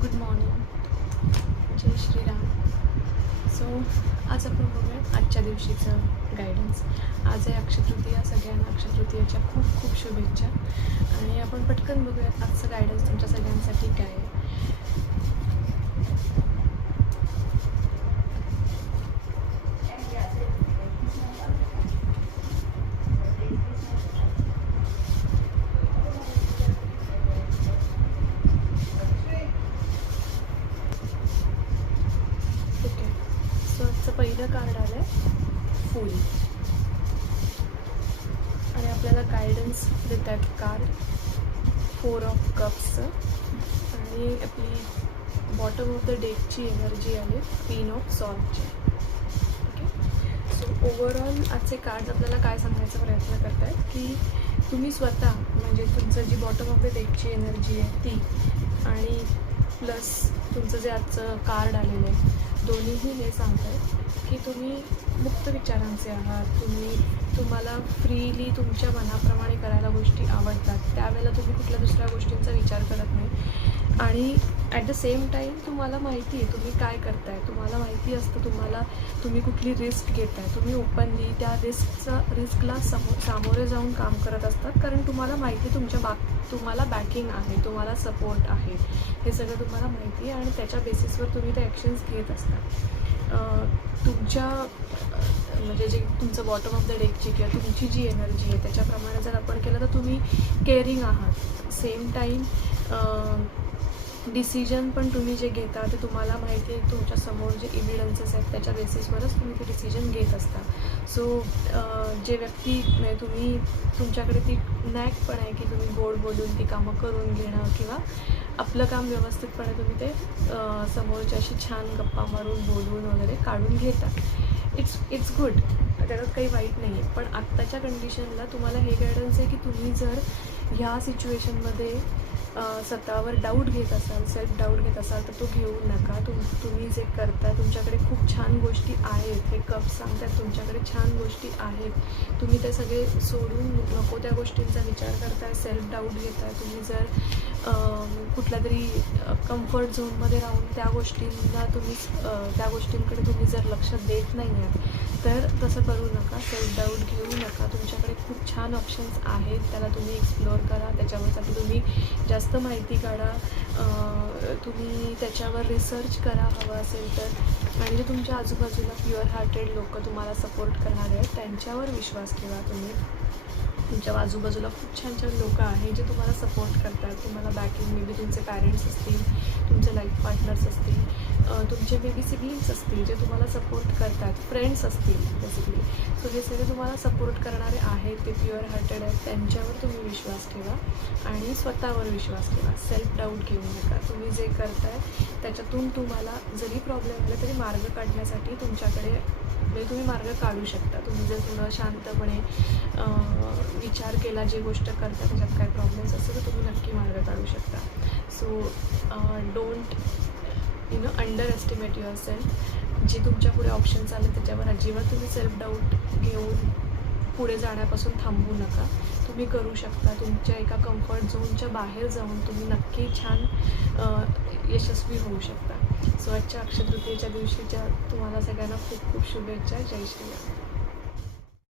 Good morning, जय Shriram. So आज आपण बघूया आजच्या दिवशीचं गायडन्स. आज आहे अक्षयतृतीया. सगळ्यांना अक्षयतृतीयाच्या खूप खूप शुभेच्छा. आणि आपण पटकन बघूयात आजचं गायडन्स तुमच्या सगळ्यांसाठी काय आहे. ओके, सो आजचं पहिलं कार्ड आलं आहे फूल. आणि आपल्याला गायडन्स देत आहेत कार्ड 4 ऑफ कप्सचं. आणि आपली बॉटम ऑफ द डेकची एनर्जी आली क्वीन ऑफ सॉर्टची. ओके, सो ओव्हरऑल आजचे कार्ड आपल्याला काय सांगायचा प्रयत्न करत आहेत की तुम्ही स्वतः म्हणजे तुमचं जी बॉटम ऑफ द डेकची एनर्जी आहे ती आणि प्लस तुमचं जे आजचं कार्ड आलेलं आहे दोन्हीही हे सांगत आहेत की तुम्ही मुक्त विचारांचे आहात. तुम्हाला फ्रीली तुमच्या मनाप्रमाणे करायला गोष्टी आवडतात. त्यावेळेला तुम्ही कुठल्या दुसऱ्या गोष्टींचा विचार करत नाही. आणि ॲट द सेम टाईम तुम्हाला माहिती आहे तुम्ही काय करताय. तुम्हाला माहिती असतं तुम्ही कुठली रिस्क घेताय. तुम्ही ओपनली त्या रिस्कला सामोरे जाऊन काम करत असतात. कारण तुम्हाला माहिती तुम्हाला बॅकिंग आहे, तुम्हाला सपोर्ट आहे, हे सगळं तुम्हाला माहिती आहे. आणि त्याच्या बेसिसवर तुम्ही ते ॲक्शन्स घेत असता. तुमच्या म्हणजे जे तुमचं बॉटम ऑफ द डेकची किंवा तुमची जी एनर्जी आहे त्याच्याप्रमाणे जर आपण केलं तर तुम्ही केअरिंग आहात. सेम टाईम डिसिजन पण तुम्ही जे घेता ते तुम्हाला माहिती आहे तुमच्यासमोर जे एव्हिडन्सेस आहेत त्याच्या बेसिसवरच तुम्ही ते डिसिजन घेत असता. सो जे व्यक्ती म्हणजे तुमच्याकडे ती नॅक पण आहे की तुम्ही गोड बोलून ती कामं करून घेणं किंवा आपलं काम व्यवस्थितपणे तुम्ही ते समोरच्याशी छान गप्पा मारून बोलून वगैरे काढून घेता. इट्स गुड, त्याच्यात काही वाईट नाही आहे. पण आत्ताच्या कंडिशनला तुम्हाला हे गायडन्स आहे की तुम्ही जर ह्या सिच्युएशनमध्ये स्वतःवर डाऊट घेत असाल, सेल्फ डाऊट घेत असाल तर तो घेऊ नका. तुम्ही जे करता तुमच्याकडे खूप छान गोष्टी आहेत. हे कप सांगतात तुमच्याकडे छान गोष्टी आहेत. तुम्ही ते सगळे सोडून नको त्या गोष्टींचा विचार करताय, सेल्फ डाऊट घेताय. तुम्ही जर कुठल्या तरी कम्फर्ट झोनमध्ये राहून त्या गोष्टींकडे तुम्ही जर लक्ष देत नाही आहात तर तसं करू नका. सेल्फ डाऊट घेऊ नका. तुमच्याकडे खूप छान ऑप्शन्स आहेत, त्याला तुम्ही एक्सप्लोअर करा. त्याच्यावरसाठी तुम्ही जास्त माहिती काढा. तुम्ही त्याच्यावर रिसर्च करा हवं असेल तर. आणि जे तुमच्या आजूबाजूला प्युअर हार्टेड लोक तुम्हाला सपोर्ट करणारे आहेत त्यांच्यावर विश्वास ठेवा. तुमच्या आजूबाजूला खूप छान छान लोक आहेत जे तुम्हाला सपोर्ट करतात, तुम्हाला बॅकिंग. मे बी तुमचे पॅरेंट्स असतील, तुमचे लाईफ पार्टनर्स असतील, तुमचे मे बी सिबलिंग्स असतील जे तुम्हाला सपोर्ट करतात, फ्रेंड्स असतील बेसिकली. सो हे सगळे तुम्हाला सपोर्ट करणारे आहेत, ते प्युअर हार्टेड आहेत. त्यांच्यावर तुम्ही विश्वास ठेवा आणि स्वतःवर विश्वास ठेवा. सेल्फ डाऊट घेऊ नका. तुम्ही जे करताय त्याच्यातून तुम्हाला जरी प्रॉब्लेम आला तरी मार्ग काढण्यासाठी तुमच्याकडे म्हणजे तुम्ही मार्ग काढू शकता. तुम्ही जर थोडं शांतपणे विचार केला, जे गोष्ट करता त्याच्यात काय प्रॉब्लेम्स असेल तर तुम्ही नक्की मार्ग काढू शकता. So don't under estimate your self. जे तुमच्या पुढे ऑप्शन्स आले त्याच्यावर अजिबात तुम्ही सेल्फ डाऊट घेऊन पुढे जाण्यापासून थांबू नका. तुम्ही करू शकता. तुमच्या एका कम्फर्ट झोनच्या बाहेर जाऊन तुम्ही नक्की छान यशस्वी होऊ शकता. सो आजच्या अक्षयतृतीयेच्या दिवशीच्या तुम्हाला सगळ्यांना खूप खूप शुभेच्छा. जय श्रीराम.